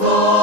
Lord.